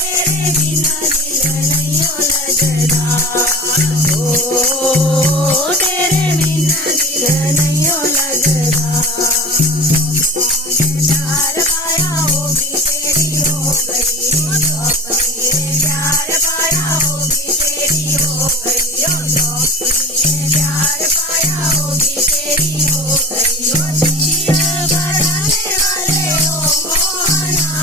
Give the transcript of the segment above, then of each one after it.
तेरे बिना दिल नहीं लगता, तेरे बिना दिल नहीं लगता। प्यार पाया वो भी तेरी हो गई, प्यार पाया वो भी तेरी हो गई, प्यार पाया वो भी तेरी हो गई। जीवन बढ़ाने वाले हो मोहना,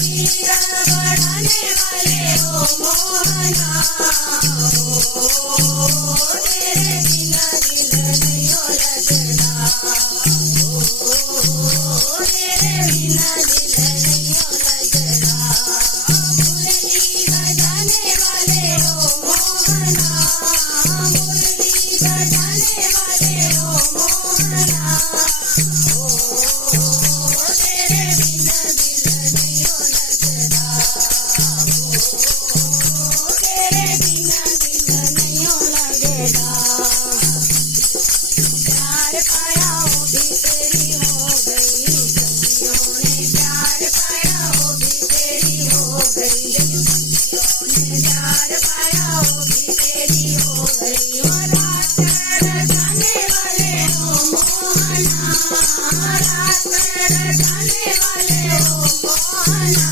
जीवन बढ़ाने वाले हो मोहना, तेरे बिना दिल नहीं लगता, तेरे बिना दिल नहीं लगता। मुरली बजाने वाले हो मोहना, मुरली बजाने वाले हो मोहना, तेरे बिना दिल नहीं लगता, तेरे बिना दिल नहीं लगता। प्यार पाया वो भी तेरी हो गई, सखियों ने प्यार पाया वो भी तेरी हो गई, सखियों ने प्यार पाया वो भी तेरी हो गई। रात रचाने वाले हो मोहना, रात रचाने वाले हो मोहना,